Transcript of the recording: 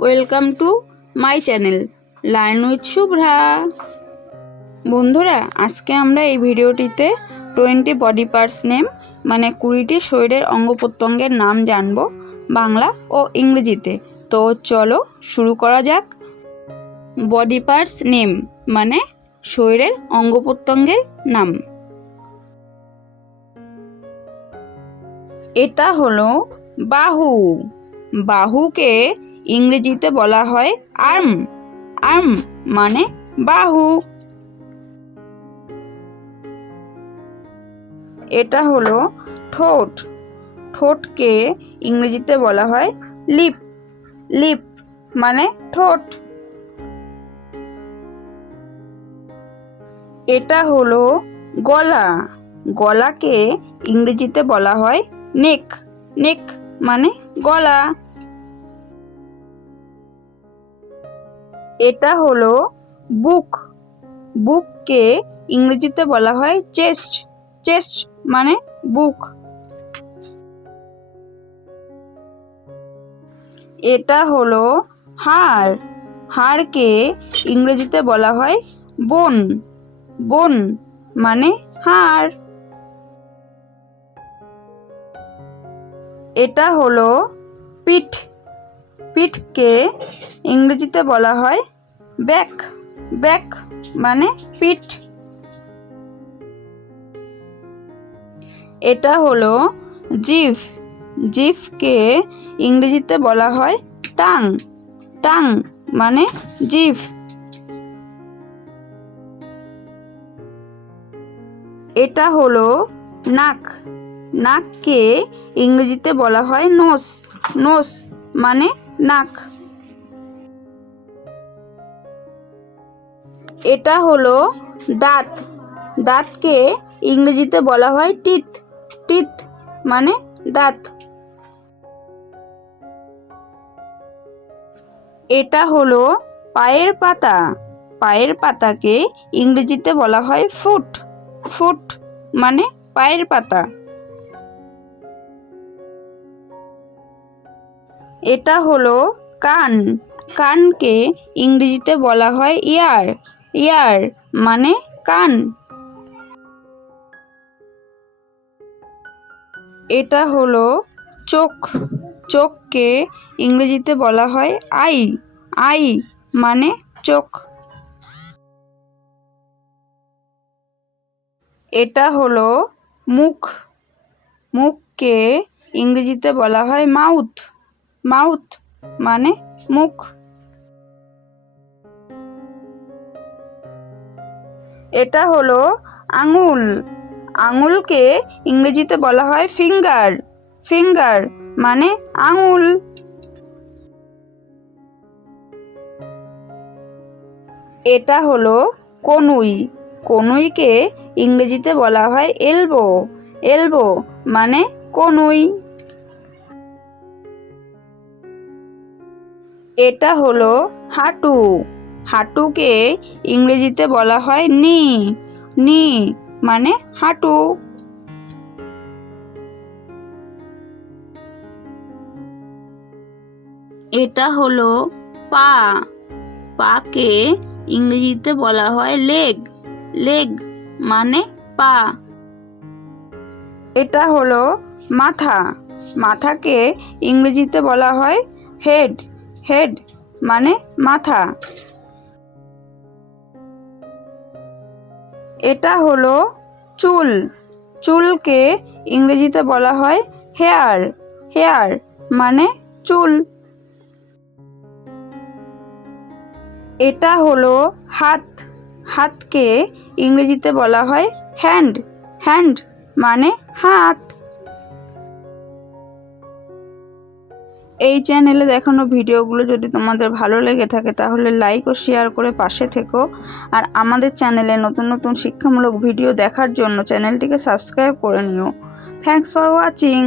Welcome to my channel learn with Shubhra. বন্ধুরা, আজকে আমরা এই ভিডিওটিতে 20 বডি পার্টস নেম মানে 20টি শরীরের অঙ্গ প্রত্যঙ্গের নাম জানব বাংলা ও ইংরেজিতে। তো চলো শুরু করা যাক। বডি পার্টস নেম মানে শরীরের অঙ্গ প্রত্যঙ্গের নাম। এটা হলো বাহু। বাহুকে ইংরেজিতে বলা হয় আর্ম। আর্ম মানে বাহু। এটা হলো ঠোঁট। ঠোঁটকে ইংরেজিতে বলা হয় লিপ। লিপ মানে ঠোঁট। এটা হলো গলা। গলাকে ইংরেজিতে বলা হয় নেক। নেক মানে গলা। এটা হলো বুক। বুককে ইংরেজিতে বলা হয় চেস্ট। চেস্ট মানে বুক। এটা হলো হাড়। হাড়কে ইংরেজিতে বলা হয় বোন। বোন মানে হাড়। এটা হলো পিঠ। পিঠকে ইংরেজিতে বলা হয় ব্যাক। ব্যাক মানে পিঠ। এটা হলো জিভ। জিভকে ইংরেজিতে বলা হয় টাং। টাং মানে জিভ। এটা হলো নাক। নাককে ইংরেজিতে বলা হয় নোজ। নোজ মানে নাক। এটা হলো দাঁত। দাঁতকে ইংরেজিতে বলা হয় টিথ। টিথ মানে দাঁত। এটা হলো পায়ের পাতা। পায়ের পাতাকে ইংরেজিতে বলা হয় ফুট। ফুট মানে পায়ের পাতা। এটা হলো কান। কানকে ইংরেজিতে বলা হয় ইয়ার। ইয়ার মানে কান। এটা হলো চোখ। চোখকে ইংরেজিতে বলা হয় আই। আই মানে চোখ। এটা হলো মুখ। মুখকে ইংরেজিতে বলা হয় মাউথ। মাউথ মানে মুখ। এটা হলো আঙুল। আঙুলকে ইংরেজিতে বলা হয় ফিঙ্গার। ফিঙ্গার মানে আঙুল। এটা হলো কনুই। কনুইকে ইংরেজিতে বলা হয় এলবো। এলবো মানে কনুই। এটা হলো হাঁটু। হাঁটুকে ইংরেজিতে বলা হয় নি। নি মানে হাঁটু। এটা হলো পা। পাকে ইংরেজিতে বলা হয় লেগ। লেগ মানে পা। এটা হলো মাথা। মাথাকে ইংরেজিতে বলা হয় হেড। হেড মানে মাথা। এটা হলো চুল। চুলকে ইংরেজিতে বলা হয় হেয়ার। হেয়ার মানে চুল। এটা হলো হাত। হাতকে ইংরেজিতে বলা হয় হ্যান্ড। হ্যান্ড মানে হাত। এই চ্যানেলে দেখানো ভিডিওগুলো যদি তোমাদের ভালো লেগে থাকে তাহলে লাইক ও শেয়ার করে পাশে থেকো। আর আমাদের চ্যানেলে নতুন নতুন শিক্ষামূলক ভিডিও দেখার জন্য চ্যানেলটিকে সাবস্ক্রাইব করে নিও। Thanks for watching.